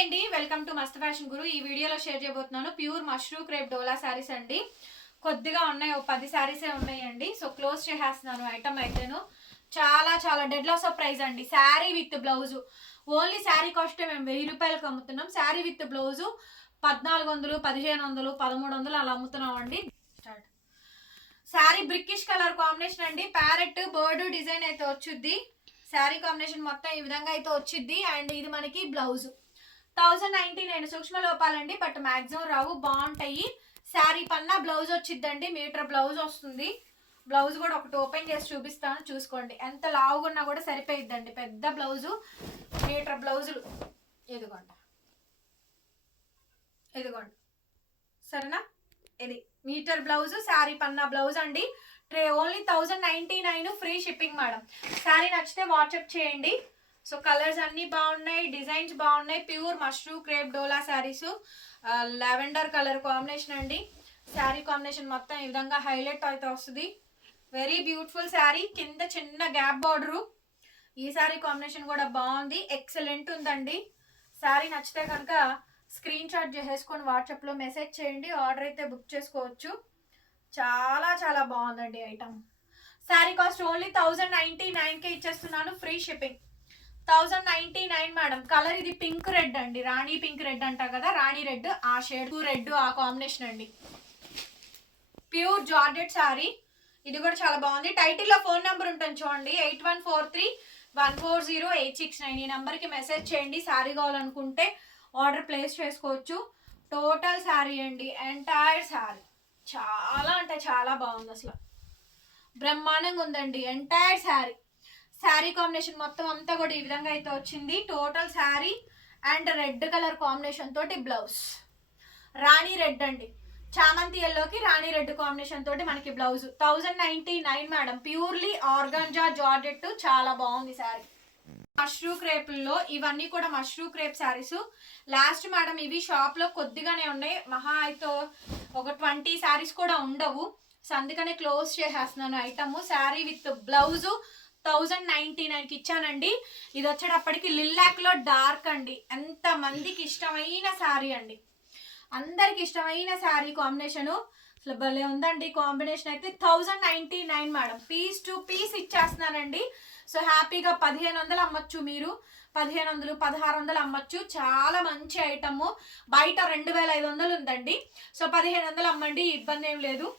అండి. Welcome to Mast fashion guru ఈ వీడియోలో షేర్ చేయబోతున్నాను ప్యూర్ మష్రూమ్ క్రేప్ డోలా శారీస్ అండి. కొద్దిగా ఉన్నాయి ఒక పది శారీసే ఉన్నాయండి. సో క్లోజ్ చేసేస్తున్నాను ఐటమ్ అయితేను. చాలా చాలా డెడ్ లాస్ ఆఫ్ ప్రైస్ అండి. Sari with blouse only sari cost మేము వెయ్యి రూపాయలకు అమ్ముతున్నాం. శారీ విత్ బ్లౌజు పద్నాలుగు వందలు పదిహేను వందలు పదమూడు వందలు అలా అమ్ముతున్నాం అండి start sari brickish colour combination అండి. ప్యారెట్ బర్డ్ డిజైన్ అయితే వచ్చుద్ది. శారీ కాంబినేషన్ మొత్తం ఈ విధంగా అయితే వచ్చిద్ది. అండ్ ఇది మనకి బ్లౌజు థౌజండ్ నైన్టీ నైన్ సూక్ష్మ లోపాలండి బట్ మ్యాక్సిమం రావు బాగుంటాయి. శారీ పన్నా బ్లౌజ్ వచ్చిద్దండి మీటర్ బ్లౌజ్ వస్తుంది. బ్లౌజ్ కూడా ఒకటి ఓపెన్ చేసి చూపిస్తాను చూసుకోండి. ఎంత లావుగున్నా కూడా సరిపోయిద్దండి పెద్ద బ్లౌజు మీటర్ బ్లౌజులు. ఇదిగోండి. ఇదిగోండి. సరేనా? ఇది మీటర్ బ్లౌజ్ శారీ పన్నా బ్లౌజ్ అండి. Tray only thousand ninety nine free shipping madam. Sari నచ్చితే వాట్సాప్ చేయండి. సో కలర్స్ అన్నీ బాగున్నాయి డిజైన్స్ బాగున్నాయి. ప్యూర్ మష్రూమ్ క్రేప్ డోలా శారీస్. లావెండర్ కలర్ కాంబినేషన్ అండి. శారీ కాంబినేషన్ మొత్తం ఈ విధంగా హైలైట్ అయితే వస్తుంది. Very beautiful sari. కింద చిన్న గ్యాప్ బార్డరు ఈ శారీ కాంబినేషన్ కూడా బాగుంది. ఎక్సలెంట్ ఉందండి. శారీ నచ్చితే కనుక స్క్రీన్ షాట్ చేసేసుకొని వాట్సాప్లో మెసేజ్ చేయండి. ఆర్డర్ అయితే బుక్ చేసుకోవచ్చు. చాలా చాలా బాగుందండి item sari cost only thousand ninety నైన్కే ఇచ్చేస్తున్నాను. Free shipping thousand ninety nine madam. Colour ఇది పింక్ రెడ్ అండి. రాణి పింక్ రెడ్ అంటా కదా? రాణి రెడ్ ఆ షేడ్. రెడ్ ఆ కాంబినేషన్ అండి. ప్యూర్ జార్జెట్ శారీ ఇది కూడా చాలా బాగుంది. టైటిల్లో ఫోన్ నెంబర్ ఉంటుంది చూడండి. Eight one four three one four zero eight six nine. ఈ నెంబర్కి మెసేజ్ చేయండి. శారీ కావాలనుకుంటే ఆర్డర్ ప్లేస్ చేసుకోవచ్చు. టోటల్ శారీ అండి. ఎంటైర్ శారీ చాలా అంటే చాలా బాగుంది అసలు. బ్రహ్మాండంగా ఉందండి. ఎంటైర్ శారీ శారీ కాంబినేషన్ మొత్తం అంతా కూడా ఈ విధంగా అయితే వచ్చింది. Total sari and red colour combination తోటి బ్లౌజ్. రాణి రెడ్ అండి. చామంతి ఎల్లోకి రాణి రెడ్ కాంబినేషన్ తోటి మనకి blouse. Thousand ninety nine madam. Purely organza georgette చాలా బాగుంది శారీ. మష్రూ క్రేప్లో ఇవన్నీ కూడా mashru crepe saris. Last madam ఇవి షాప్లో కొద్దిగానే ఉన్నాయి. మహా అయితే ఒక ట్వంటీ శారీస్ కూడా ఉండవు. సో అందుకనే క్లోజ్ చేసేస్తున్నాను item sari with blouse thousand ninety నైన్కి ఇచ్చానండి. ఇది వచ్చేటప్పటికి లిల్లాక్లో డార్క్ అండి. ఎంత మందికి ఇష్టమైన శారీ అండి. అందరికి ఇష్టమైన శారీ కాంబినేషను. అసలు భలే ఉందండి కాంబినేషన్ అయితే. Thousand ninety nine madam. Piece to piece ఇచ్చేస్తున్నానండి. So హ్యాపీగా పదిహేను వందలు అమ్మచ్చు మీరు. పదిహేను వందలు పదహారు వందలు అమ్మచ్చు. చాలా మంచి ఐటమ్. బయట రెండు వేల ఐదు వందలు ఉందండి. సో పదిహేను వందలు అమ్మండి. ఇబ్బంది ఏం లేదు.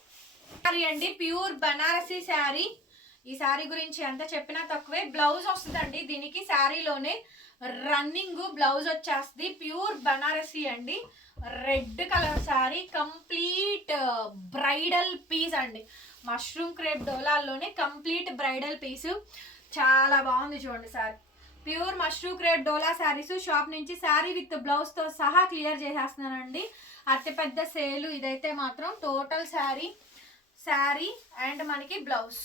శారీ అండి. ప్యూర్ బనారసీ శారీ. ఈ శారీ గురించి ఎంత చెప్పినా తక్కువే. బ్లౌజ్ వస్తుందండి. దీనికి శారీలోనే రన్నింగ్ బ్లౌజ్ వచ్చేస్తుంది. ప్యూర్ బనారసీ అండి. Red colour sari complete bridal piece అండి. మష్రూమ్ క్రేప్ డోలాల్లోనే కంప్లీట్ బ్రైడల్ పీసు. చాలా బాగుంది చూడండి సారీ ప్యూర్ మష్రూమ్ క్రేప్ డోలా శారీస్. షాప్ నుంచి శారీ విత్ బ్లౌజ్తో సహా క్లియర్ చేసేస్తున్నానండి. అతిపెద్ద సేలు ఇదైతే మాత్రం టోటల్ శారీ. శారీ అండ్ మనకి బ్లౌజ్.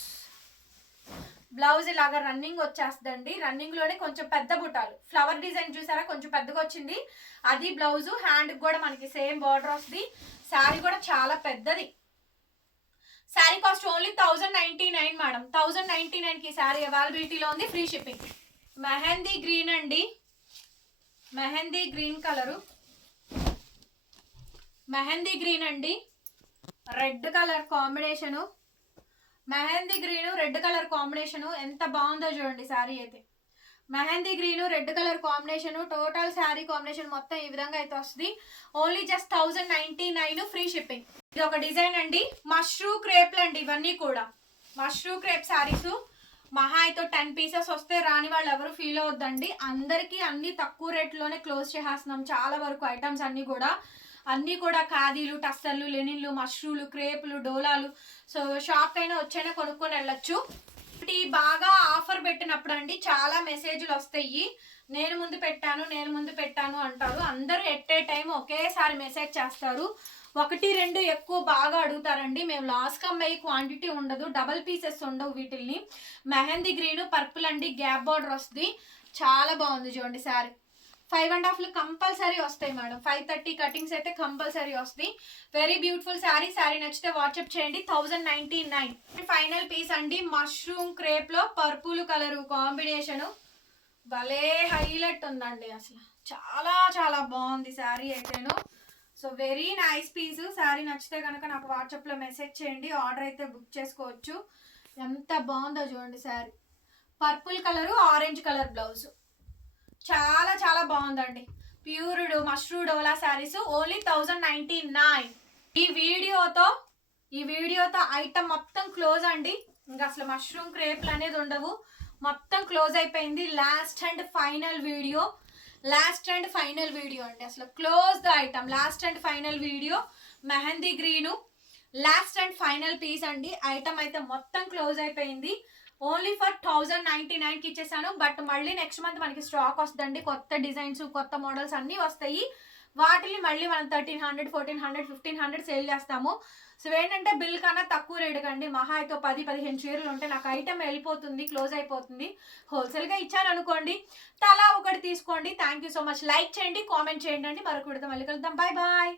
బ్లౌజ్ ఇలాగా రన్నింగ్ వచ్చేస్తుందండి. రన్నింగ్లోనే కొంచెం పెద్ద బుటాలు. ఫ్లవర్ డిజైన్ చూసారా? కొంచెం పెద్దగా వచ్చింది. అది బ్లౌజ్ హ్యాండ్ కూడా మనకి సేమ్ బార్డర్ వస్తుంది. శారీ కూడా చాలా పెద్దది. Sari cost only thousand ninety nine madam thousand ninety నైన్కి శారీ అవైలబిలిటీలో ఉంది. ఫ్రీ షిప్పింగ్ మెహందీ గ్రీన్ అండి. Mehndi green colour mehndi green అండి. Red colour combination mehndi green red colour combination ఎంత బాగుందో చూడండి శారీ అయితే. Mehndi green red colour combination total sari combination మొత్తం ఈ విధంగా అయితే వస్తుంది. Only just thousand ninety nine free shipping. ఇది ఒక డిజైన్ అండి. మష్రూ క్రేప్లు అండి ఇవన్నీ కూడా. మష్రూ క్రేప్ శారీస్ మహా అయితే టెన్ పీసెస్ వస్తే రాని వాళ్ళు ఎవరు ఫీల్ అవద్దండి అందరికీ అన్ని తక్కువ రేట్లోనే క్లోజ్ చేసేస్తున్నాం చాలా వరకు ఐటమ్స్ అన్నీ కూడా. అన్నీ కూడా ఖాదీలు టస్సర్లు లెనిన్లు మష్రూలు క్రేపులు డోలాలు. సో షాప్ అయినా వచ్చైనా కొనుక్కొని వెళ్ళొచ్చు. ఒకటి బాగా ఆఫర్ పెట్టినప్పుడు అండి చాలా మెసేజ్లు వస్తాయి. నేను ముందు పెట్టాను నేను ముందు పెట్టాను అంటారు. అందరూ ఎట్ ఏ టైం ఒకేసారి మెసేజ్ చేస్తారు. ఒకటి రెండు ఎక్కువ బాగా అడుగుతారండి. మేము లాస్ కమ్మాయి క్వాంటిటీ ఉండదు డబల్ పీసెస్ ఉండవు వీటిల్ని. మెహందీ గ్రీన్ పర్పుల్ అండి గ్యాప్ బార్డర్ వస్తుంది. చాలా బాగుంది చూడండి సారీ ఫైవ్ అండ్ హాఫ్లు కంపల్సరీ వస్తాయి మేడం. ఫైవ్ థర్టీ కటింగ్స్ అయితే కంపల్సరీ వస్తాయి. వెరీ బ్యూటిఫుల్ శారీ శారీ నచ్చితే వాట్సాప్ చేయండి. Thousand ninety nine. Final piece అండి. మష్రూమ్ క్రేప్లో పర్పుల్ కలర్ కాంబినేషను భలే హైలైట్ ఉందండి అసలు. చాలా చాలా బాగుంది శారీ అయితేను. So very nice piece sari నచ్చితే కనుక నాకు వాట్సాప్లో మెసేజ్ చేయండి. ఆర్డర్ అయితే బుక్ చేసుకోవచ్చు. ఎంత బాగుందో చూడండి sari purple colour orange colour blouse చాలా చాలా బాగుందండి. ప్యూర్డ్ మష్రూ డోలా saris only thousand ninety nine. ఈ వీడియోతో ఈ వీడియోతో ఐటమ్ మొత్తం క్లోజ్ అండి. ఇంకా అసలు మష్రూమ్ క్రేప్లు అనేది ఉండవు. మొత్తం క్లోజ్ అయిపోయింది. Last and final video. Last and final video అండి. అసలు close the item. Last and final video. Mehndi green. Last and final piece అండి. ఐటమ్ అయితే మొత్తం క్లోజ్ అయిపోయింది. ఓన్లీ ఫర్ థౌజండ్ నైంటీ నైన్కి ఇచ్చేసాను. బట్ మళ్ళీ నెక్స్ట్ మంత్ మనకి స్టాక్ వస్తుందండి. కొత్త డిజైన్స్ కొత్త మోడల్స్ అన్నీ వస్తాయి. వాటిని మళ్ళీ మనం thirteen hundred fourteen hundred fifteen hundred sale చేస్తాము. సో ఏంటంటే బిల్ కన్నా తక్కువ రేటు కండి. మహా అయితే పది పదిహేను చీరలు ఉంటే నాకు ఐటమ్ వెళ్ళిపోతుంది క్లోజ్ అయిపోతుంది. హోల్సేల్గా ఇచ్చాను అనుకోండి. తలా ఒకటి తీసుకోండి. Thank you so much. Like చేయండి కామెంట్ చేయండి అండి. మరొక విడత మళ్ళీ కలుద్దాం. Bye bye